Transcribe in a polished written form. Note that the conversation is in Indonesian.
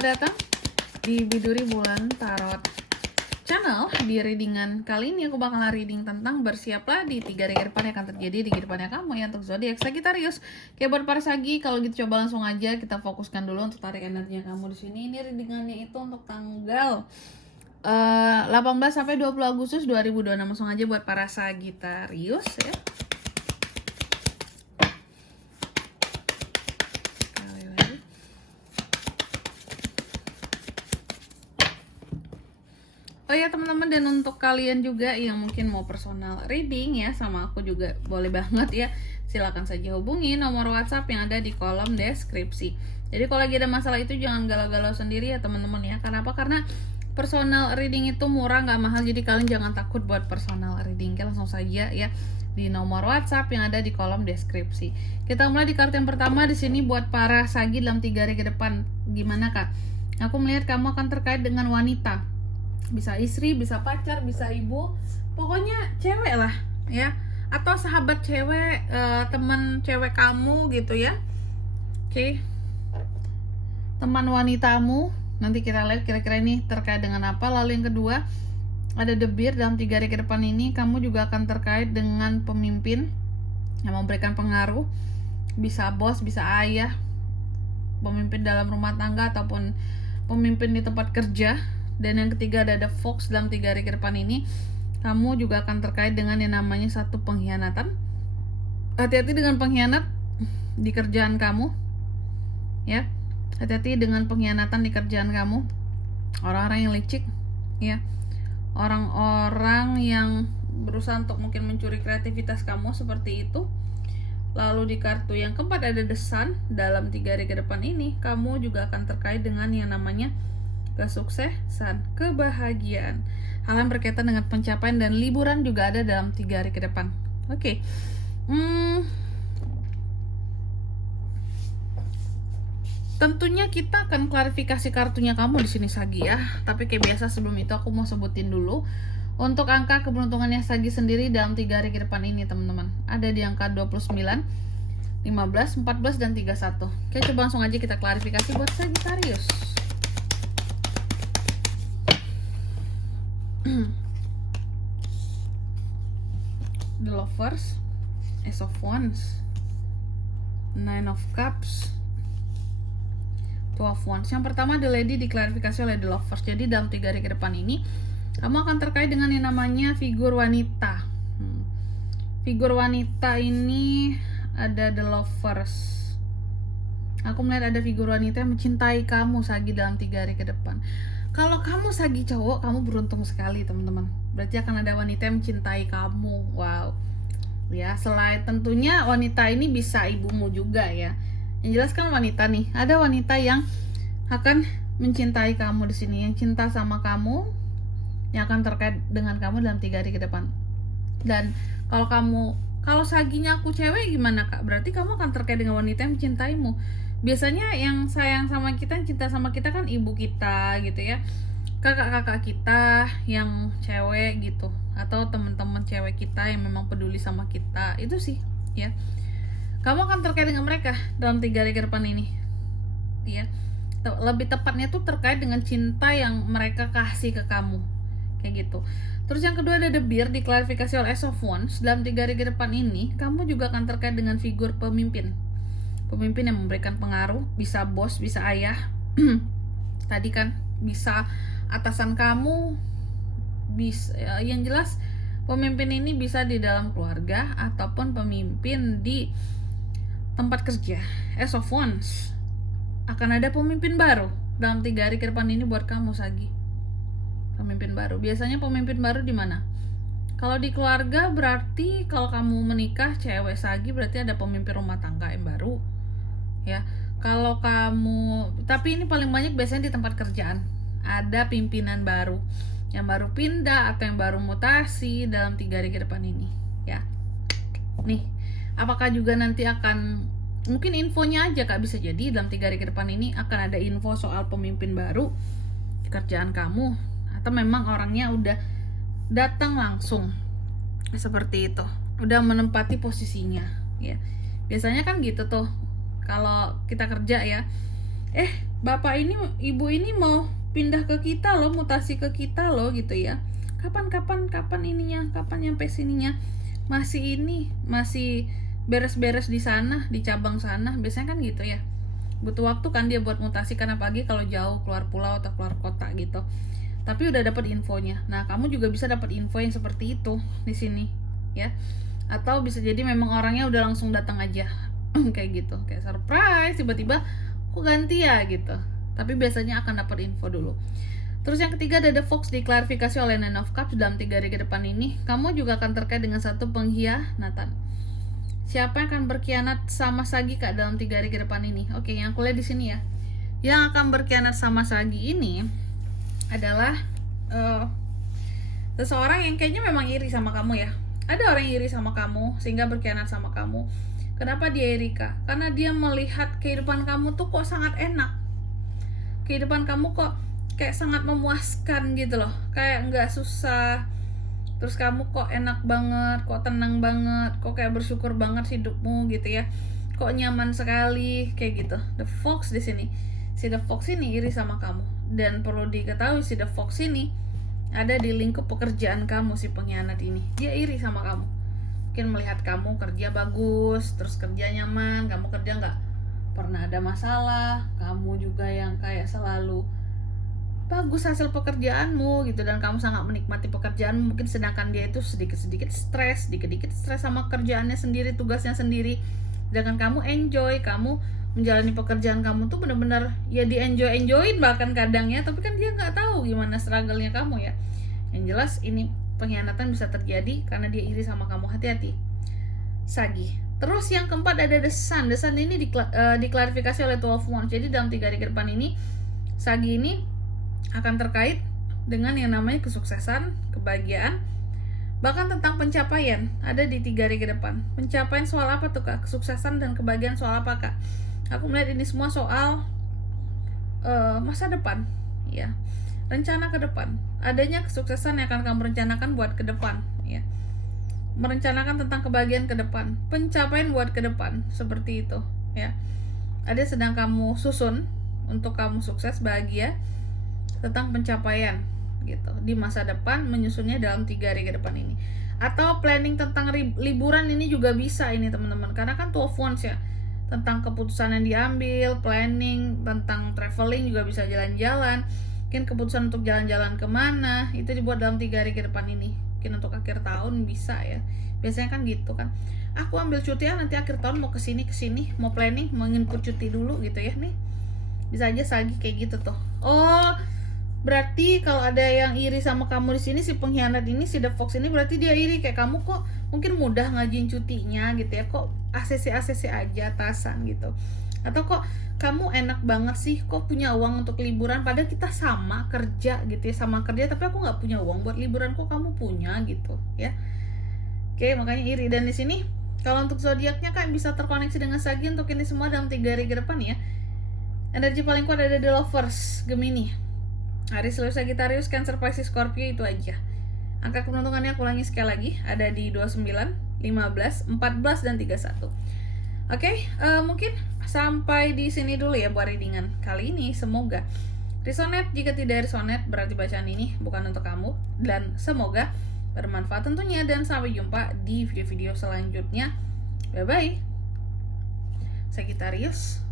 selamat datang di Biduri Bulan Tarot Channel. Di readingan kali ini aku bakal reading tentang bersiaplah di 3 hari ke depan yang akan terjadi di kehidupannya kamu ya untuk zodiak Sagittarius. Oke, buat para Sagi, kalau gitu coba langsung aja kita fokuskan dulu untuk tarik energinya kamu di sini. Ini readingannya itu untuk tanggal 18 sampai 20 Agustus 2026. Langsung aja buat para Sagittarius ya. Oh ya teman-teman, dan untuk kalian juga yang mungkin mau personal reading ya sama aku juga boleh banget ya. Silakan saja hubungi nomor WhatsApp yang ada di kolom deskripsi. Jadi kalau lagi ada masalah itu jangan galau-galau sendiri ya teman-teman ya. Kenapa? Karena personal reading itu murah, nggak mahal. Jadi kalian jangan takut buat personal reading. Langsung saja ya di nomor WhatsApp yang ada di kolom deskripsi. Kita mulai di kartu yang pertama di sini buat para Sagi dalam 3 hari ke depan. Gimana Kak? Aku melihat kamu akan terkait dengan wanita. Bisa istri, bisa pacar, bisa ibu, pokoknya cewek lah ya, atau sahabat cewek, teman cewek kamu gitu ya. Oke, teman wanitamu. Nanti kita lihat kira-kira ini terkait dengan apa. Lalu yang kedua ada The Bear. Dalam 3 hari ke depan ini kamu juga akan terkait dengan pemimpin yang memberikan pengaruh. Bisa bos, bisa ayah, pemimpin dalam rumah tangga ataupun pemimpin di tempat kerja. Dan yang ketiga ada The Fox. Dalam 3 hari ke depan ini kamu juga akan terkait dengan yang namanya satu pengkhianatan. Hati-hati dengan pengkhianat di kerjaan kamu ya. Hati-hati dengan pengkhianatan di kerjaan kamu. Orang-orang yang licik ya, orang-orang yang berusaha untuk mungkin mencuri kreativitas kamu, seperti itu. Lalu di kartu yang keempat ada The Sun. Dalam 3 hari ke depan ini kamu juga akan terkait dengan yang namanya kesuksesan, kebahagiaan, hal yang berkaitan dengan pencapaian dan liburan juga ada dalam 3 hari ke depan. Oke. Tentunya kita akan klarifikasi kartunya kamu di sini Sagi ya. Tapi kayak biasa sebelum itu aku mau sebutin dulu untuk angka keberuntungannya Sagi sendiri dalam 3 hari ke depan ini teman-teman. Ada di angka 29, 15, 14 dan 31. Oke, coba langsung aja kita klarifikasi buat Sagittarius. The Lovers, Ace of Wands, Nine of Cups, Two of Wands. Yang pertama The Lady diklarifikasi oleh The Lovers. Jadi dalam 3 hari ke depan ini kamu akan terkait dengan yang namanya figur wanita. Figur wanita ini ada The Lovers. Aku melihat ada figur wanita yang mencintai kamu Sagi dalam 3 hari ke depan. Kalau kamu Sagi cowok, kamu beruntung sekali teman-teman. Berarti akan ada wanita yang mencintai kamu. Wow. Ya, selain tentunya wanita ini bisa ibumu juga ya. Yang jelas kan wanita nih, ada wanita yang akan mencintai kamu di sini, yang cinta sama kamu, yang akan terkait dengan kamu dalam 3 hari ke depan. Dan kalau Saginya aku cewek gimana Kak? Berarti kamu akan terkait dengan wanita yang mencintaimu. Biasanya yang sayang sama kita, yang cinta sama kita kan ibu kita gitu ya, kakak-kakak kita yang cewek gitu, atau teman-teman cewek kita yang memang peduli sama kita. Itu sih ya, kamu akan terkait dengan mereka dalam 3 hari ke depan ini ya. Lebih tepatnya tuh terkait dengan cinta yang mereka kasih ke kamu kayak gitu. Terus yang kedua ada The Bear diklarifikasi oleh Ace of Wands. Dalam 3 hari ke depan ini kamu juga akan terkait dengan figur pemimpin yang memberikan pengaruh. Bisa bos, bisa ayah tadi kan, bisa atasan kamu, bisa yang jelas pemimpin ini bisa di dalam keluarga ataupun pemimpin di tempat kerja. Ace of Wands, akan ada pemimpin baru dalam 3 hari ke depan ini buat kamu Sagi. Pemimpin baru, biasanya pemimpin baru di mana? Kalau di keluarga berarti kalau kamu menikah cewek Sagi berarti ada pemimpin rumah tangga yang baru ya. Kalau kamu, tapi ini paling banyak biasanya di tempat kerjaan ada pimpinan baru yang baru pindah atau yang baru mutasi dalam 3 hari ke depan ini ya. Nih, apakah juga nanti akan, mungkin infonya aja Kak, bisa jadi dalam 3 hari ke depan ini akan ada info soal pemimpin baru di kerjaan kamu, atau memang orangnya udah datang langsung seperti itu, udah menempati posisinya ya. Biasanya kan gitu tuh kalau kita kerja ya, bapak ini, ibu ini mau pindah ke kita loh, mutasi ke kita loh gitu ya. Kapan ininya, kapan nyampe sininya. Masih beres-beres di sana, di cabang sana. Biasanya kan gitu ya. Butuh waktu kan dia buat mutasi, karena apalagi kalau jauh keluar pulau atau keluar kota gitu. Tapi udah dapat infonya. Nah, kamu juga bisa dapat info yang seperti itu di sini ya. Atau bisa jadi memang orangnya udah langsung datang aja. Kayak gitu, kayak surprise tiba-tiba kok ganti ya gitu. Tapi biasanya akan dapat info dulu. Terus yang ketiga ada The Fox, diklarifikasi oleh Nine of Cups. Dalam 3 hari ke depan ini kamu juga akan terkait dengan satu pengkhianatan. Siapa yang akan berkhianat sama Sagi Kak dalam 3 hari ke depan ini? Oke, yang aku lihat di sini ya. Yang akan berkhianat sama Sagi ini adalah seseorang yang kayaknya memang iri sama kamu ya. Ada orang yang iri sama kamu sehingga berkhianat sama kamu. Kenapa dia iri Kak? Karena dia melihat kehidupan kamu tuh kok sangat enak. Kehidupan kamu kok kayak sangat memuaskan gitu loh. Kayak nggak susah. Terus kamu kok enak banget, kok tenang banget, kok kayak bersyukur banget hidupmu gitu ya. Kok nyaman sekali kayak gitu. The Fox di sini. Si The Fox ini iri sama kamu. Dan perlu diketahui si The Fox ini ada di lingkup pekerjaan kamu, si pengkhianat ini. Dia iri sama kamu. Mungkin melihat kamu kerja bagus, terus kerja nyaman, kamu kerja nggak pernah ada masalah, kamu juga yang kayak selalu bagus hasil pekerjaanmu gitu, dan kamu sangat menikmati pekerjaanmu. Mungkin sedangkan dia itu sedikit-sedikit stres sama kerjaannya sendiri, tugasnya sendiri. Sedangkan kamu enjoy, kamu menjalani pekerjaan kamu tuh benar-benar ya di-enjoyin bahkan kadang ya, tapi kan dia nggak tahu gimana struggle-nya kamu ya. Yang jelas ini pengkhianatan bisa terjadi karena dia iri sama kamu. Hati-hati Sagi. Terus yang keempat ada The Sun. The Sun ini diklarifikasi oleh 12 Wands. Jadi dalam 3 hari ke depan ini Sagi ini akan terkait dengan yang namanya kesuksesan, kebahagiaan, bahkan tentang pencapaian. Ada di 3 hari ke depan. Pencapaian soal apa tuh Kak? Kesuksesan dan kebahagiaan soal apa Kak? Aku melihat ini semua soal masa depan ya. Rencana ke depan. Adanya kesuksesan yang akan kamu rencanakan buat ke depan ya. Merencanakan tentang kebahagiaan ke depan, pencapaian buat ke depan, seperti itu ya. Ada sedang kamu susun untuk kamu sukses, bahagia, tentang pencapaian gitu di masa depan, menyusunnya dalam 3 hari ke depan ini. Atau planning tentang liburan ini juga bisa ini teman-teman, karena kan 12 Wands ya, tentang keputusan yang diambil, planning tentang traveling, juga bisa jalan-jalan. Mungkin keputusan untuk jalan-jalan kemana itu dibuat dalam 3 hari ke depan ini. Mungkin untuk akhir tahun bisa ya, biasanya kan gitu kan, aku ambil cuti ya nanti akhir tahun mau kesini, mau planning, mau input cuti dulu gitu ya. Nih bisa aja Sagi kayak gitu tuh. Oh, berarti kalau ada yang iri sama kamu di sini, si pengkhianat ini, si The Fox ini, berarti dia iri kayak kamu kok mungkin mudah ngajuin cutinya gitu ya, kok ACC aja atasan gitu. Atau kok kamu enak banget sih, kok punya uang untuk liburan, padahal kita sama kerja gitu ya, sama kerja tapi aku nggak punya uang buat liburan, kok kamu punya gitu ya. Oke, makanya iri. Dan di sini kalau untuk zodiaknya kan bisa terkoneksi dengan Sagi untuk ini semua dalam 3 hari ke depan ya. Energi paling kuat ada The Lovers, Gemini, Aries, Leo, Sagittarius, Cancer, Pisces, Scorpio, itu aja. Angka keberuntungannya aku ulangi sekali lagi, ada di 29, 15, 14, dan 31. Oke, mungkin sampai di sini dulu ya buat readingan kali ini. Semoga resonate. Jika tidak resonate, berarti bacaan ini bukan untuk kamu. Dan semoga bermanfaat tentunya. Dan sampai jumpa di video-video selanjutnya. Bye-bye. Sagittarius.